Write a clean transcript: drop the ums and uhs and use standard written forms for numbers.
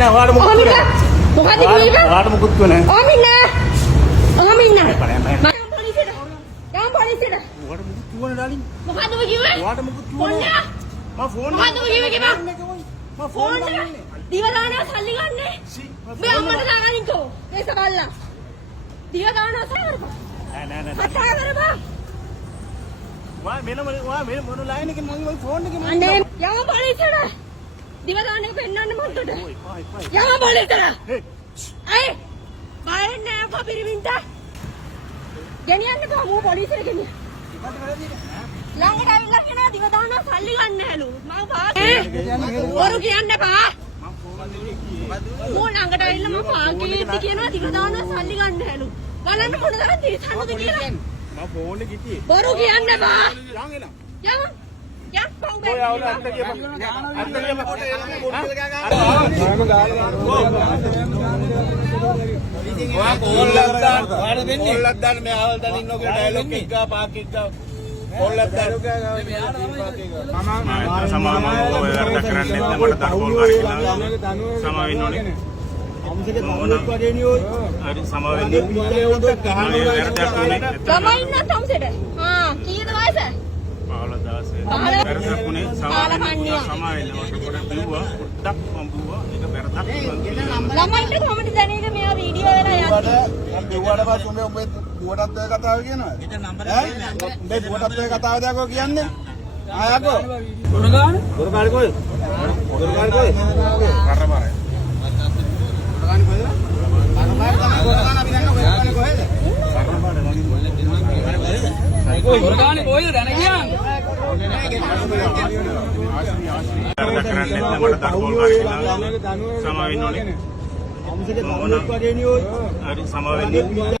නෑ ඔයාලට මොකද කරන්නේ? මොකද කිව්වේ? ඔයාලට මොකුත් කිව්වේ නෑ. ඔහම ඉන්න. ඔහම ඉන්න. මම යම් පොලිසියට. යම් පොලිසියට. ඔයාලට මොකුත් කිව්වනේ ඩාලින්. මොකද ඔය කිව්වේ? ඔයාලට මොකුත් කිව්වනේ. මම ෆෝන් මොකද ඔය කිව්වේ කිව්වා? මම ෆෝන් ගන්නේ. දිව දානවා සල්ලි ගන්නෑ. මේ අම්මට දාගනින්කෝ. දේශ බල්ලා. දිව දානවා සල්ලි කරපන්. නෑ කතා කරපන්. ඔයා මෙන්න මොන ලයින් එකෙන් මම ෆෝන් එකේ මම අනේ යම පොලිසියට. දිව දාන එක පෙන්නන්න මන්ට. ඔය යම පොලිසියට. අය බයෙන් නෑ අපා පිරිමින්ට. ගෙනියන්න බා මූ පොලිසියට ගෙනියන්න. ළඟට ඇවිල්ලා කියනවා දිව දානවා සල්ලි ගන්නෑලු. මම පාගේ. වරු කියන්න බා. මූ ළඟට ඇවිල්ලා මම පාගේදී කියනවා දිව දානවා සල්ලි ගන්නෑලු. බලන්න මොන තරම් තිරසන්නද කියලා. මම ෆෝන් එකේ හිටියේ. වරු කියන්න බා. යන් එනවා. යම යක් පව් ඔය අවුල අත්ත කියපන්. අත්ත කියපන්. ඔයා කෝල්ලක් දාන්න. ඔයාලා දෙන්නේ. කෝල්ලක් දාන්න මේ ආවල් දාන්න ඉන්නෝ කියලා ඩයලොග් එක ගා පාක් එක ගා. කෝල්ලක් දාන්න. සමාවෙන්න ඔය වැඩ කරන්නේ නැත්නම් මට දඩකෝල් කරලා සමාවෙන්න ඕනේ. අමුසෙක තමුලක් වගේනේ ඔය. හරි සමාවෙන්න. පිටේ උඩ ගහන ළමයි ඉන්න තම්සෙට. කීයද වයස? 15 වැරදක් උනේ සමාවෙන්න සමාවෙන්න මට පොඩක් බිව්වා පොඩ්ඩක් මම බිව්වා ඒක වැරදක් ළමයින්ට කොහොමද දැනෙන්නේ මේවා වීඩියෝ වෙලා යන්නේ? මම බිව්වට පස්සේ උඹේ දුවටත් ඔය කතාව කියනවා. ඊට නම්බර් එක දෙන්න. උඹේ දුවටත් ඔය කතාව දාකෝ කියන්නේ. ආයකෝ. දුරගාන කොහෙද? දුරගාන කොහෙද? කරපාරයි. දුරගාන කොහෙද? කරපාර අපි දන්නවා කොහෙද? දුරගාන කොහෙද දැන කියන්නේ? වැඩ කරන්නේ නැත්නම් මට දඩකෝල් කරලා සමාවෙන්න ඕනේ. අමුසෙක තමුලක් වගේනේ ඔය. හරි සමාවෙන්න.